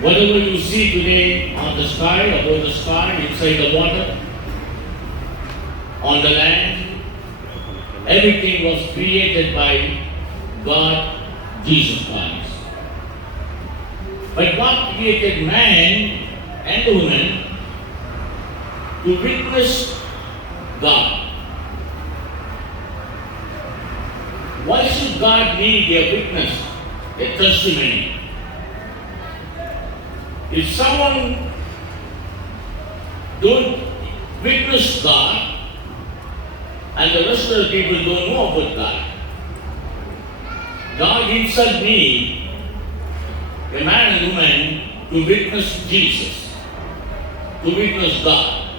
Whatever you see today on the sky, above the sky, inside the water, on the land, everything was created by God, Jesus Christ. But God created man and woman to witness God. Why should God need a witness, a testimony? If someone don't witness God and the rest of the people don't know about God, God himself needs a man and woman to witness Jesus, to witness God.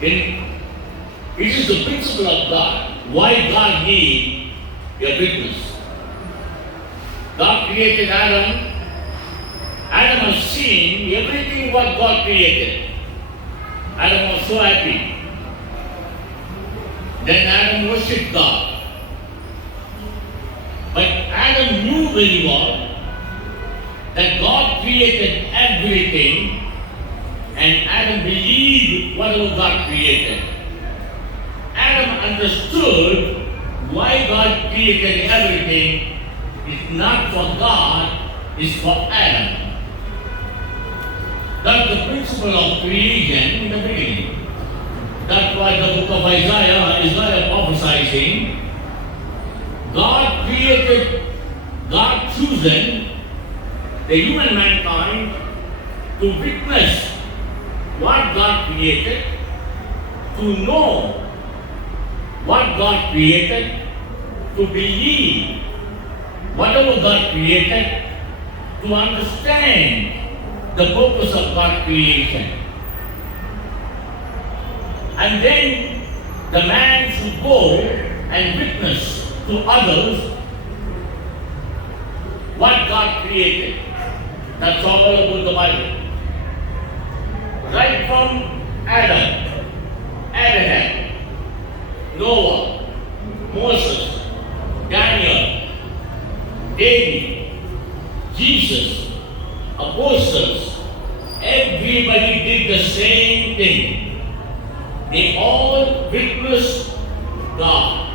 It is the principle of God. Why God needs a witness? God created Adam. Adam has seen everything what God created. Adam was so happy. Then Adam worshipped God. But Adam knew very well that God created everything, and Adam believed whatever God created. Adam understood why God created everything. It's not for God, it's for Adam. That's the principle of creation in the beginning. That's why the book of Isaiah prophesizing, God created, God chosen the human mankind to witness what God created, to know what God created, to believe whatever God created, to understand the purpose of God's creation. And then the man should go and witness to others what God created. That's all about the Bible. Right from Adam, Abraham, Noah, Moses, Daniel, David, Jesus, apostles, everybody did the same thing. They all witnessed God,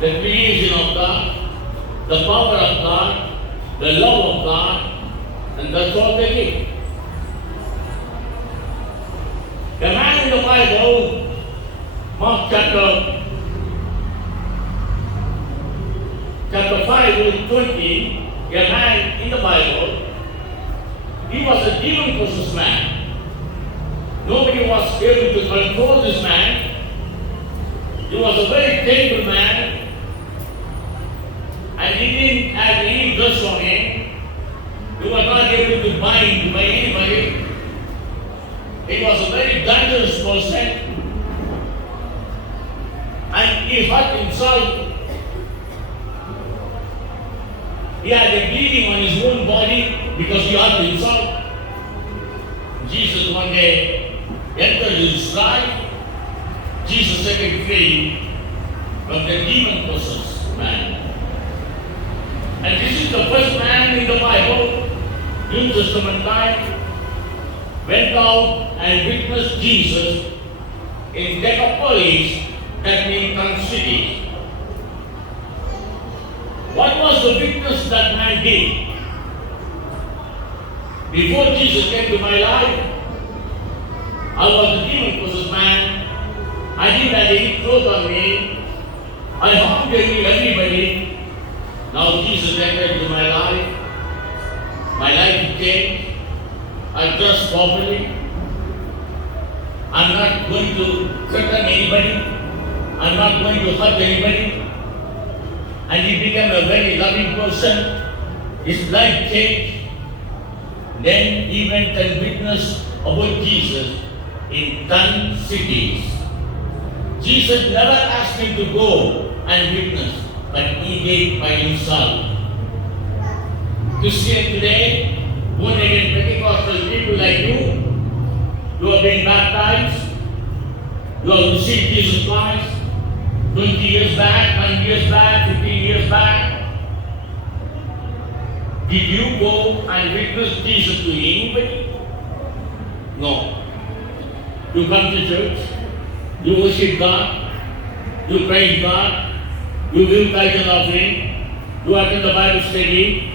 the creation of God, the power of God, the love of God, and that's all they did. The man in the Bible, Mark chapter 5 verse 20, a man in the Bible, he was a demon-possessed man. Nobody was able to control this man. He was a very terrible man, and he didn't have any drugs on him. He was not able to bind by anybody. He was a very dangerous person, and he hurt himself. He had a bleeding on his own body because he hurt himself. Jesus one day entered his life. Jesus set him free from the demon-possessed man. And this is the first man in the Bible, New Testament time, went out and witnessed Jesus in Decapolis, that means 10 cities. What was the witness that man did? Before Jesus came to my life, I was a demon-possessed man. I didn't have any clothes on me. I harmed everybody. Now Jesus entered into my life. My life changed. I dress properly. I'm not going to threaten anybody. I'm not going to hurt anybody. And he became a very loving person. His life changed. Then he went and witnessed about Jesus in 10 cities. Jesus never asked him to go and witness, but he did by himself. Christian today, born again Pentecostal people like you have been baptized, you have received Jesus Christ 20 years back, 9 years back, 15 years back. Did you go and witness Jesus to anybody? No. You come to church, you worship God, you praise God, you give tithe and offering, you attend the Bible study,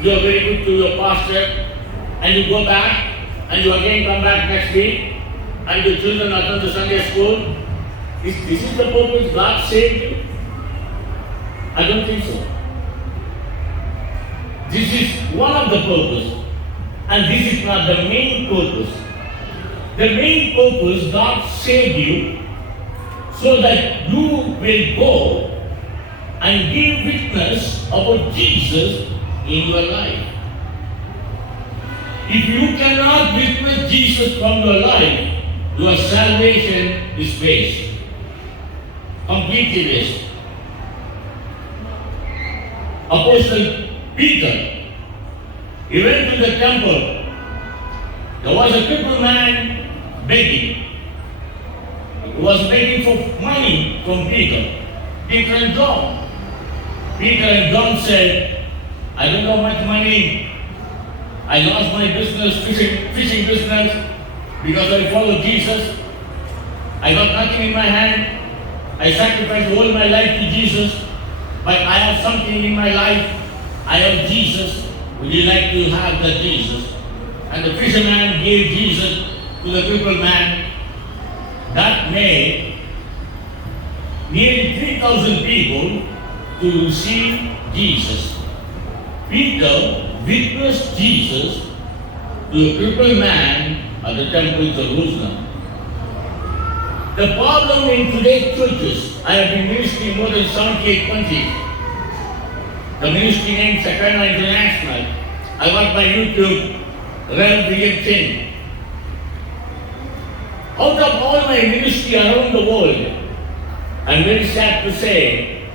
you are very good to your pastor, and you go back, and you again come back next week, and your children attend the Sunday school. This is the purpose God saved you? I don't think so. This is one of the purposes, and this is not the main purpose. The main purpose, God saved you so that you will go and give witness about Jesus in your life. If you cannot witness Jesus from your life, your salvation is waste. Completely waste. Apostle Peter, he went to the temple. There was a crippled man begging. He was begging for money from Peter. Peter and John. Peter and John said, I don't have much money. I lost my business, fishing business, because I followed Jesus. I got nothing in my hand. I sacrificed all my life to Jesus, but I have something in my life. I have Jesus. Would you like to have that Jesus? And the fisherman gave Jesus to the crippled man. That made nearly 3,000 people to receive Jesus. Peter witnessed Jesus to a crippled man at the temple in Jerusalem. The problem in today's churches, I have been ministering more than 78 countries. The ministry named Shekinah International. I got my YouTube, Rev. William King. Out of all my ministry around the world, I'm very sad to say,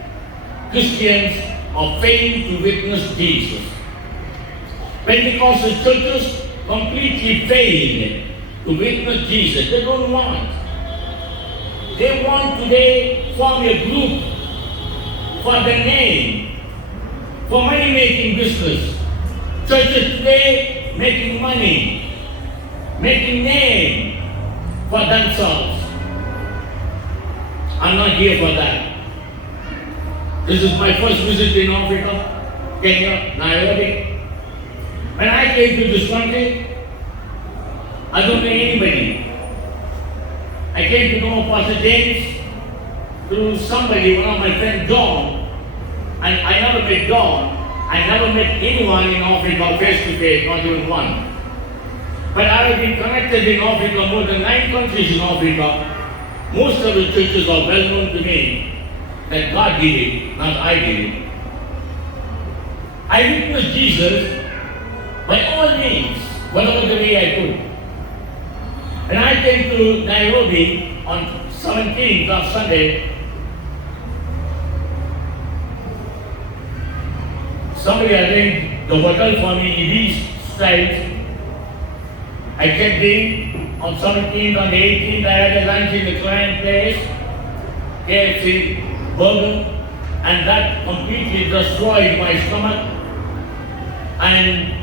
Christians are failing to witness Jesus. Pentecostal churches completely failed to witness Jesus. They don't want. They want today form a group for the name, for money-making business. Churches today making money, making name for themselves. I'm not here for that. This is my first visit in Africa, Kenya, Nairobi. When I came to this country, I don't know anybody. I came to know Pastor James through somebody, one of my friends, John. And I never met John. I never met anyone in Africa face to face, not even one. But I have been connected in Africa, more than 9 countries in Africa. Most of the churches are well known to me that God did it, not I did it. I witnessed Jesus by all means, whatever the way I could. When I came to Nairobi on 17th of Sunday, somebody arranged the hotel for me in these styles. I checked in on 17th, on the 18th, I had a lunch in the client place, KFC burger, and that completely destroyed my stomach. And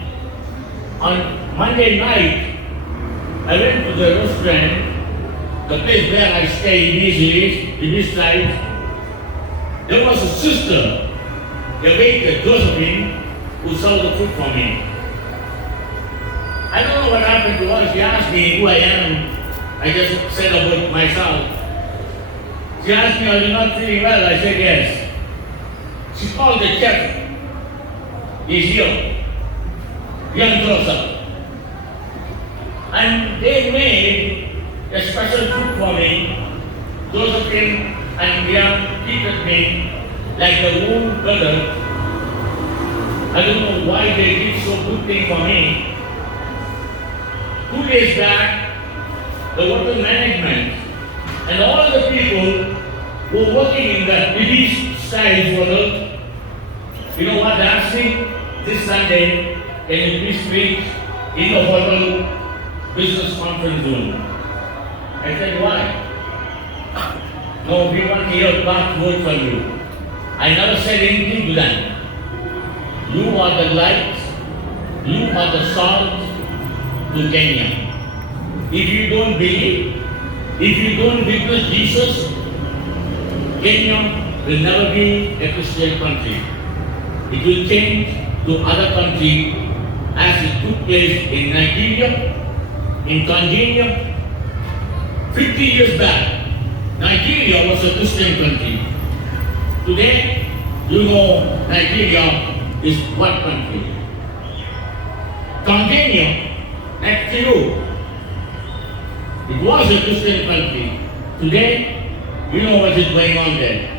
on Monday night, I went to the restaurant, the place where I stay in these slides. There was a sister, the waiter, Josephine, who served the food for me. I don't know what happened to her. She asked me who I am. I just said about myself. She asked me, are you not feeling well? I said yes. She called the chef. He's here. Young Joseph. And they made a special food for me. Josephine and Liam treated me like their own brother. I don't know why they did so good thing for me. 2 days back, the hotel management and all the people who were working in the British style hotel, you know what they asked me? This Sunday, can you please preach in the hotel business conference room? I said, why? No, we want to hear God's word from you. I never said anything to them. You are the light, you are the salt to Kenya. If you don't believe, if you don't witness Jesus, Kenya will never be a Christian country. It will change to other country as it took place in Nigeria, in Tanzania. 50 years back, Nigeria was a Christian country. Today, you know Nigeria is what country? Tanzania, next to you, it was a Christian country. Today, you know what is going on there.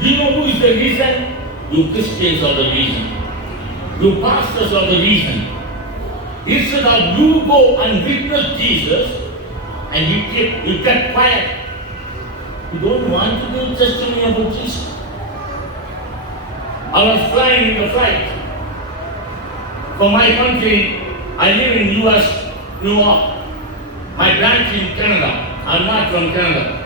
Do you know who is the reason? You Christians are the reason. You pastors are the reason. Instead of you go and witness Jesus, and you kept quiet. You don't want to give testimony about Jesus. I was flying in the flight. For my country, I live in US, New York. My branch in Canada. I'm not from Canada.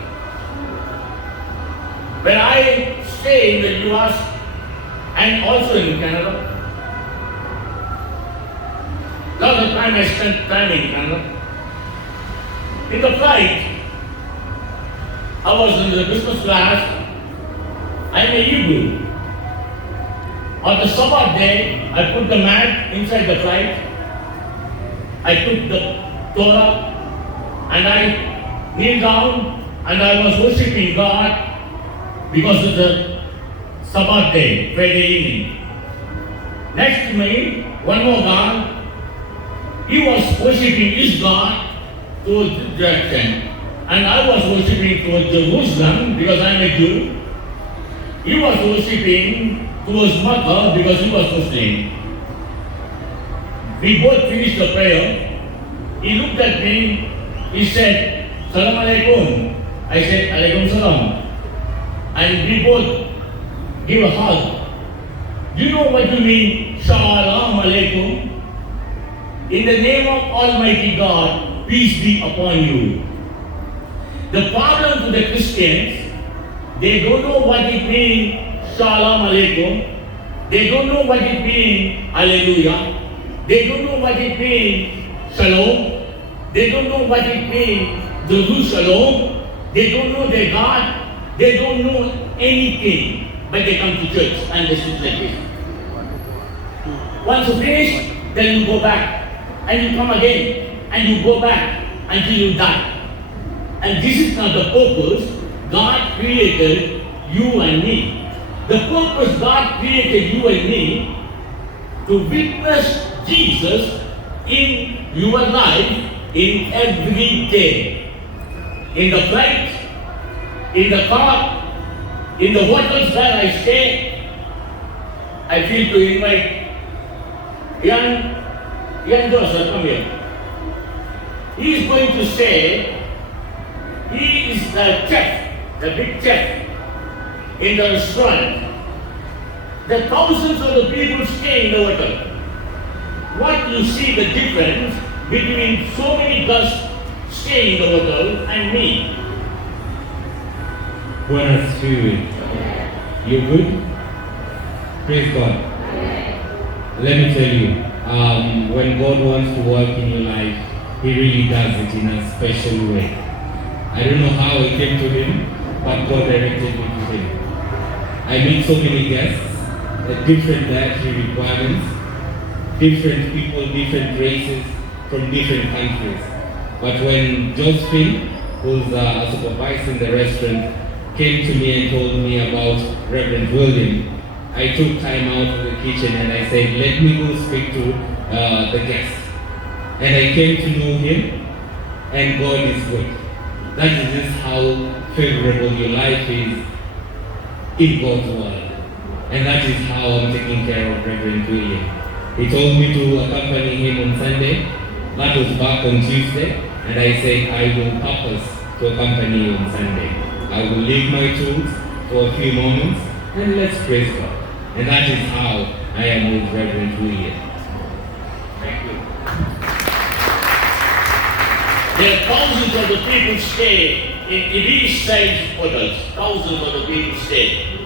When I stay in the US and also in Canada, lot of time I spent time in Canada. In the flight, I was in the business class. I'm a Hebrew. On the Sabbath day, I put the mat inside the flight. I took the Torah and I kneeled down and I was worshiping God because it's a Sabbath day, Friday evening. Next to me, one more God, he was worshiping his God towards this direction. And I was worshiping towards Jerusalem because I'm a Jew. He was worshiping towards Makkah because he was Muslim. We both finished the prayer. He looked at me. He said, Salam alaikum. I said, alaikum salam. And we both give a hug. Do you know what you mean? Shalom alaikum. In the name of Almighty God, peace be upon you. The problem to the Christians, they don't know what it means, Shalom alaikum. They don't know what it means, Hallelujah. They don't know what it means, Shalom. They don't know what it means, Jerusalem. They don't know their God. They don't know anything. But they come to church and they sit like this. Once you finish, then you go back. And you come again. And you go back until you die. And this is not the purpose God created you and me. The purpose God created you and me to witness Jesus in your life in every day. In the flight, in the car, in the hotels where I stay. I feel to invite young Joseph, come here. He is going to say, he is the chef, the big chef in the restaurant. The thousands of the people stay in the hotel. What you see the difference between so many guests staying in the hotel and me? Buenas Spirit. You good? Praise God. Let me tell you, when God wants to work in your life, He really does it in a special way. I don't know how it came to Him, but God directed me to Him. I meet so many guests, different dietary requirements, different people, different races, from different countries. But when Josephine, who's a supervisor in the restaurant, came to me and told me about Reverend William, I took time out of the kitchen and I said, let me go speak to the guest. And I came to know him, and God is good. That is just how favorable your life is in God's word. And that is how I'm taking care of Reverend William. He told me to accompany him on Sunday. That was back on Tuesday. And I said, I will purpose to accompany you on Sunday. I will leave my tools for a few moments and let's praise God. And that is how I am with Reverend William. Thank you. There are thousands of the people stay in these size hotels. Thousands of the people stay.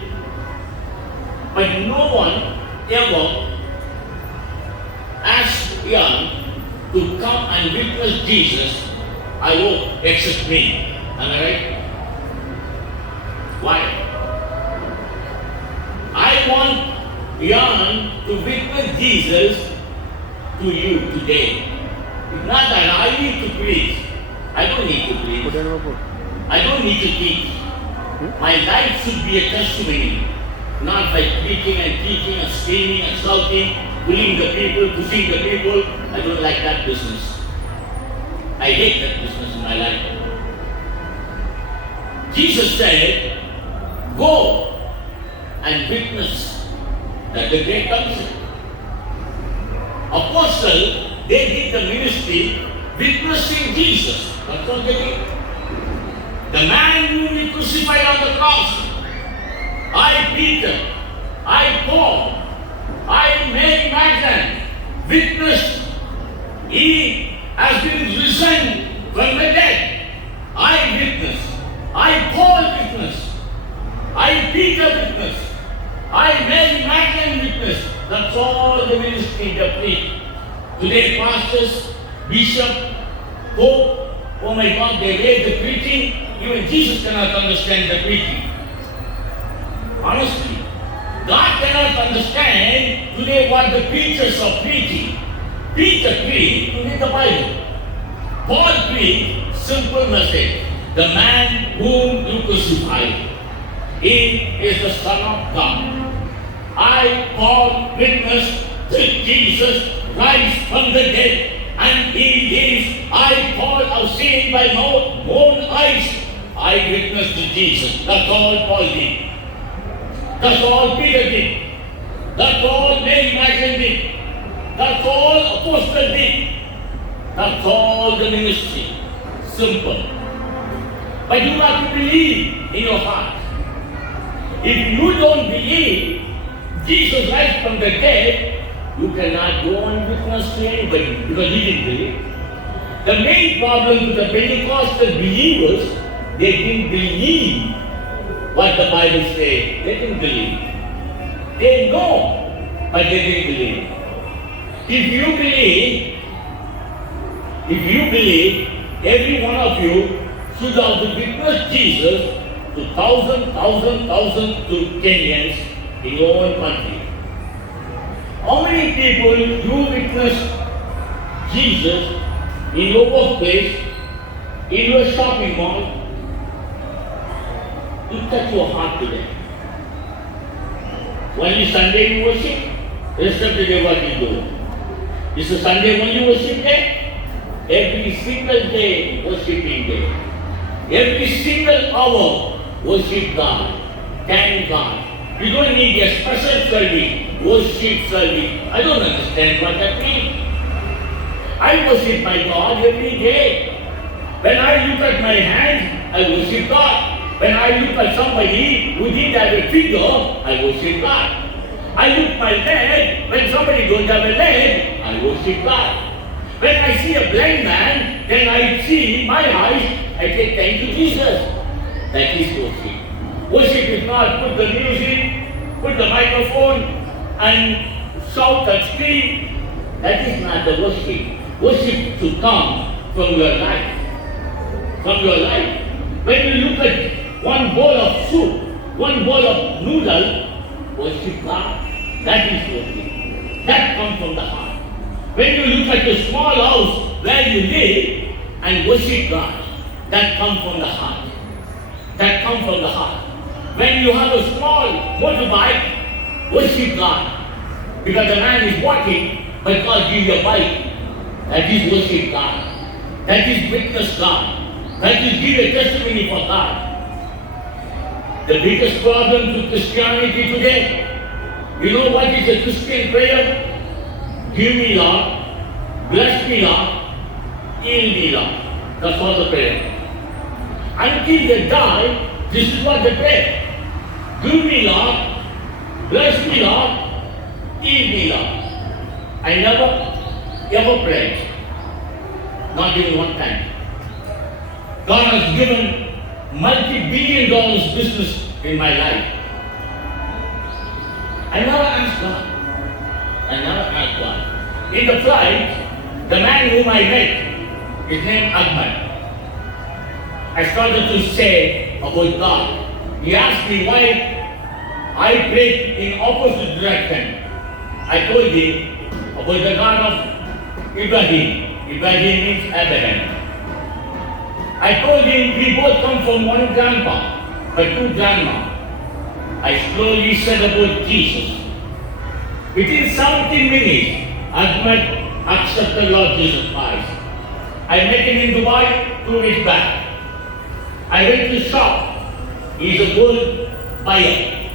But no one ever asked young to come and witness Jesus, I hope, except me. Am I right? Why? I want young to witness Jesus to you today. It's not that I need to preach. I don't need to preach. I don't need to teach. My life should be a testimony, not by preaching and teaching and screaming and shouting, pulling the people, pushing the people. I don't like that business. I hate that business in my life. Jesus said, go and witness that the great commission. Apostle, they did the ministry witnessing Jesus. That's what they did. The man whom he crucified on the cross. I, Peter, I, Paul, I, Mary Magdalene, witnessed he has been risen from the dead. I witness. I, Paul, witness. I, Peter, witness. I, Mary Magdalene, witness. That's all the ministry they preach. Today, pastors, bishop, pope, oh my God, they read the preaching. Even Jesus cannot understand the preaching. Honestly, God cannot understand today what the preachers are preaching. Peter preached, you need the Bible. Paul preached, simple message. The man whom you crucified, he is the Son of God. I, Paul, witnessed that Jesus rise from the dead, and he lives. I, Paul, have seen by my own eyes. I witnessed to Jesus. That's all Paul did. That's all Peter did. That's all Mary Magdalene did. That's all Apostle did. That's all the ministry. Simple. But you have to believe in your heart. If you don't believe Jesus rise from the dead, you cannot go and witness to anybody because he didn't believe. The main problem with the Pentecostal believers, they didn't believe what the Bible says. They didn't believe. They know, but they didn't believe. If you believe, every one of you should have to witness Jesus to thousands to Kenyans in your own country. How many people you witness Jesus in your workplace, in your shopping mall? It touch your heart today. Only Sunday you worship, rest of the day what you do? Is the Sunday only worship day? Every single day worshiping day. Every single hour worship God. Thank God. You don't need a special service, worship service. I don't understand what that means. I worship my God every day. When I look at my hands, I worship God. When I look at somebody who didn't have a finger, I worship God. I look my leg, when somebody don't have a leg, I worship God. When I see a blind man, then I see my eyes, I say thank you Jesus. That is worship. Worship is not put the music, put the microphone and shout and scream. That is not the worship. Worship should come from your life. From your life. When you look at one bowl of soup, one bowl of noodle, worship God. That is worship. That comes from the heart. When you look at the small house where you live and worship God, that comes from the heart. That comes from the heart. When you have a small motorbike, worship God. Because the man is walking, but God gives you a bike. That is worship God. That is witness God. That is give a testimony for God. The biggest problem with Christianity today, you know what is a Christian prayer? Give me Lord, bless me Lord, heal me Lord. That's all the prayer. Until they die, this is what they pray. Give me Lord, bless me Lord, heal me Lord. I never ever prayed. Not even one time. God has given multi-billion dollars business in my life. I never asked God. In the flight, the man whom I met is named Ahmad. I started to say about God. He asked me why I prayed in opposite direction. I told him about the God of Ibrahim. Ibrahim means Abraham. I told him we both come from one grandpa, but two grandma. I slowly said about Jesus. Within 17 minutes, Ahmed accepted Lord Jesus Christ. I met him in Dubai 2 weeks back. I went to shop. He's a gold buyer.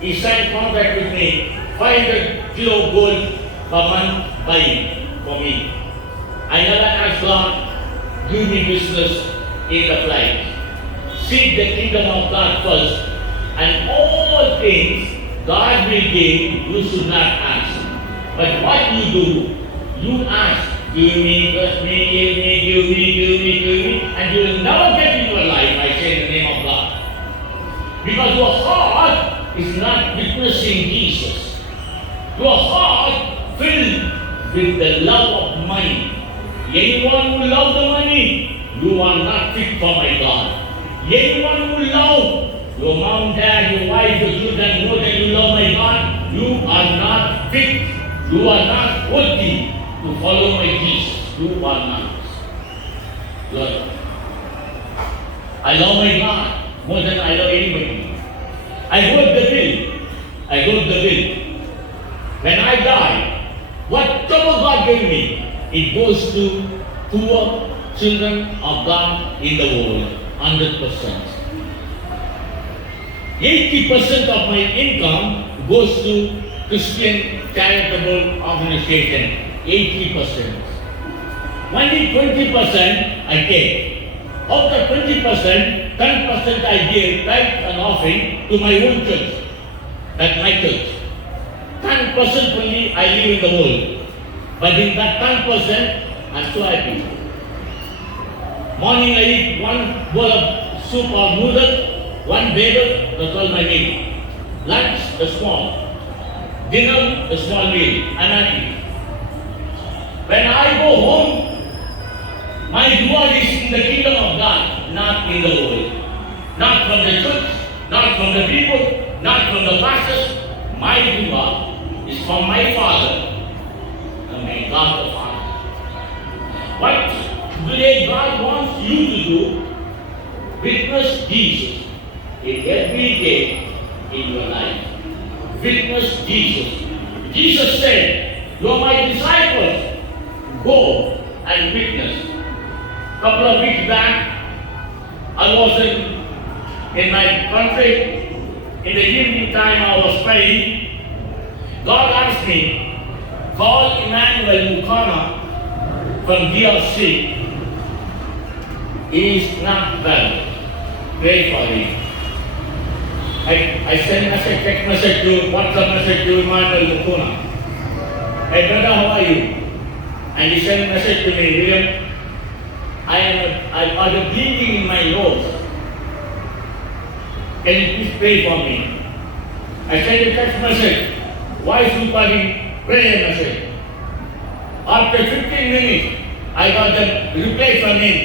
He signed contract with me, 500 kilo gold per month buying for me. I never asked God, give me business in the flight. Seek the kingdom of God first, and all things God will give, you should not ask. But what you do, you ask, give me, bless me, give me, give me, give me, give me, and you will never get in your life, I say in the name of God. Because your heart is not witnessing Jesus. Your heart filled with the love of money. Anyone who loves the money, you are not fit for my God. Anyone who loves your mom, dad, your wife, your children more than you love my God, you are not fit. You are not worthy to follow my Jesus. You are not. Lord, I love my God more than I love anybody. I wrote the bill. I wrote the bill. When I die, whatever God gave me, it goes to poor children of God in the world, 100%. 80% of my income goes to Christian charitable organization, 80%. Only 20% I take. Of the 20%, 10% I give tithe and offering to my own church. That's my church. 10% only I live in the world. But in that 10%, I'm so happy. Morning I eat one bowl of soup or noodle, one bagel, that's all my meal. Lunch, the small. Dinner, the small meal. I'm happy. When I go home, my reward is in the kingdom of God, not in the world. Not from the church, not from the people, not from the pastors. My reward is from my Father, and my God the Father. What today God wants you to do, witness Jesus in every day in your life. Witness Jesus. Jesus said, you are my disciples. Go and witness. Couple of weeks back, I was in my country. In the evening time I was praying. God asked me, call Emmanuel Mukana from DRC. He is not well. Pray for him. I sent a text message to WhatsApp message to Emmanuel Mukuna. Hey brother, how are you? And he sent a message to me, William, I am bleeding in my nose. Can you please pray for me? I sent a text message, voice recording, prayer message. After 15 minutes, I got the reply from him.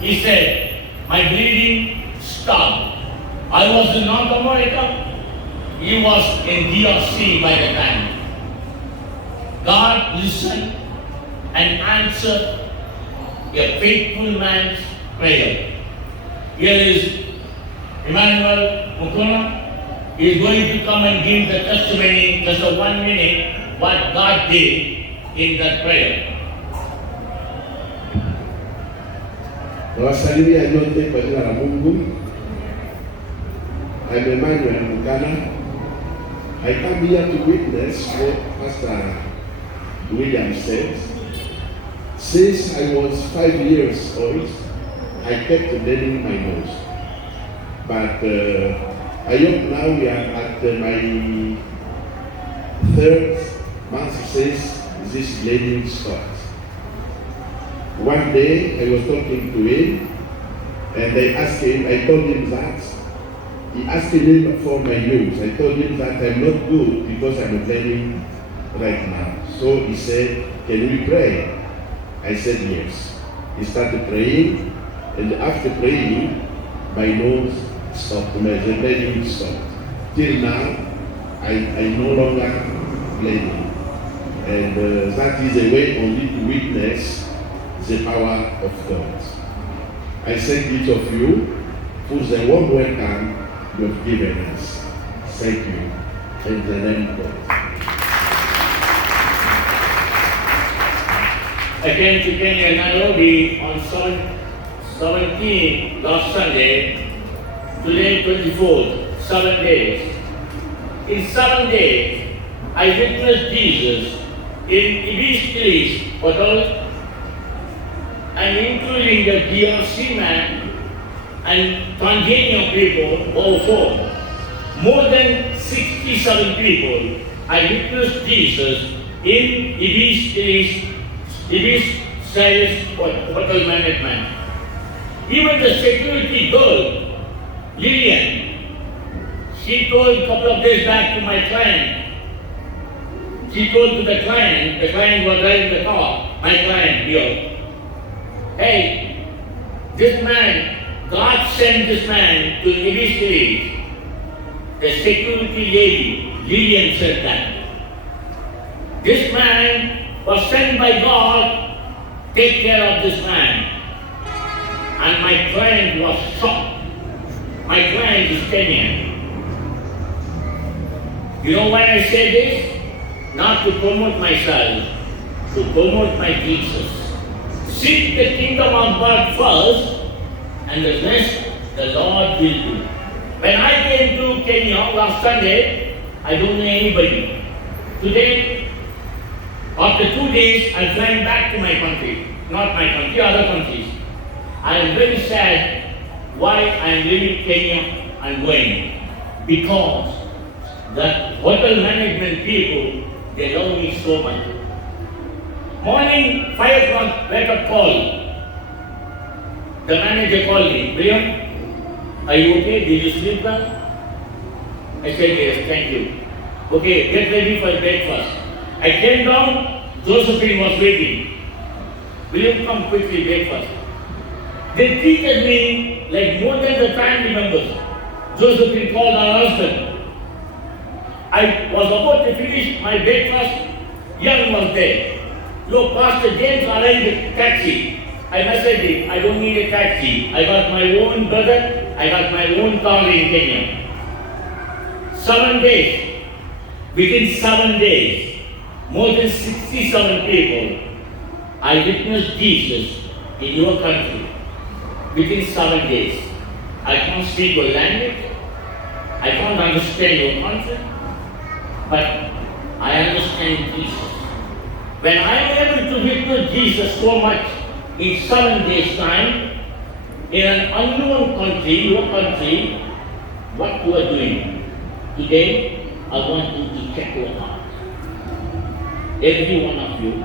He said, my bleeding stopped. I was in North America. He was in DRC by the time. God listened and answered a faithful man's prayer. Here is Emmanuel Mukuna. He is going to come and give the testimony, just a 1 minute, what God did in that prayer. Nawasalimia nyote kwa jina la Mungu. I'm Emmanuel Mukana. I come here to witness what Pastor William said. Since I was 5 years old, I kept bleeding my nose. But I hope now we are at my 3rd month since this bleeding stopped. One day I was talking to him and I told him that. He asked me for my news. I told him that I'm not good because I'm bleeding right now. So he said, can we pray? I said yes. He started praying, and after praying, my nose stopped, my bleeding stopped. Till now, I no longer bleeding. And that is a way only to witness the power of God. I thank each of you for the warm welcome you have given us. Thank you. In the name of God. I came to Kenya, Nairobi on 17 last Sunday, today 24th, 7 days. In 7 days, I witnessed Jesus in Ibis Village Hotel and including the DRC man and Tanzania people also. More than 67 people, I witnessed Jesus in Ibis Village, Ibis Sales Hotel Management. Even the security girl, Lillian, she told a couple of days back to my client, she told to the client was driving the car, my client here, hey, this man, God sent this man to Ibis Village. The security lady, Lillian, said that. This man was sent by God, take care of this man. And my client was shocked. My client is Kenyan. You know why I say this? Not to promote myself, to promote my Jesus. Seek the kingdom of God first, and the rest the Lord will do. When I came to Kenya last Sunday, I don't know anybody. Today, after 2 days, I'm flying back to my country. Not my country, other countries. I am very sad why I am leaving Kenya and going. Because the hotel management people, they love me so much. Morning, 5 o'clock, wake up call. The manager called me, William, are you okay? Did you sleep well? I said, yes, thank you. Okay, get ready for breakfast. I came down, Josephine was waiting. William, come quickly, breakfast. They treated me like more than the family members. Josephine called her husband. I was about to finish my breakfast. Young was there. Look, Pastor James arranged a taxi. I messaged him, I don't need a taxi. I got my own brother, I got my own car in Kenya. 7 days. Within 7 days, more than 67 people, I witnessed Jesus in your country. Within 7 days. I can't speak your language. I can't understand your country. But I understand Jesus. When I am able to witness Jesus so much in 7 days' time, in an unknown country, your country, what you are doing. Today, I want you to check your heart. Every one of you,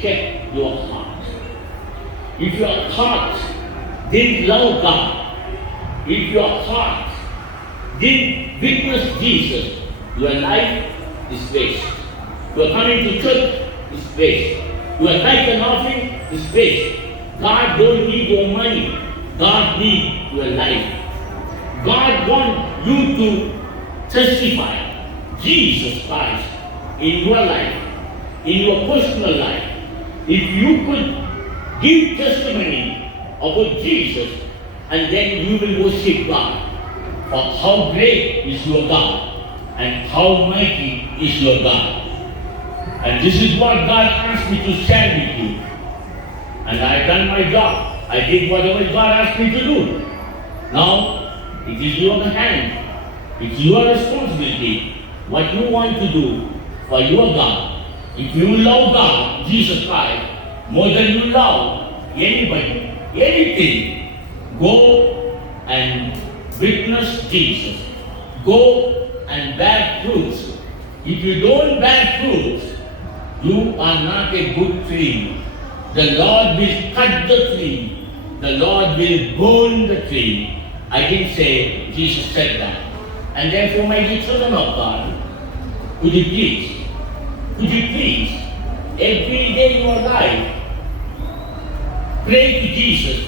check your heart. If your heart didn't love God, if your heart didn't witness Jesus, your life is waste. You are coming to church, is waste. You are tithing offering, is waste. God don't need your money. God needs your life. God wants you to testify Jesus Christ in your life, in your personal life. If you could give testimony about Jesus, and then you will worship God for how great is your God and how mighty is your God. And this is what God asked me to share with you. And I have done my job. I did whatever God asked me to do. Now, it is your hand. It's your responsibility what you want to do for your God. If you love God, Jesus Christ, more than you love anybody, anything, go and witness Jesus. Go and bear fruits. If you don't bear fruits, you are not a good tree. The Lord will cut the tree. The Lord will burn the tree. I didn't say, Jesus said that. And therefore, my dear children of God, would you please Could you please, every day in your life, pray to Jesus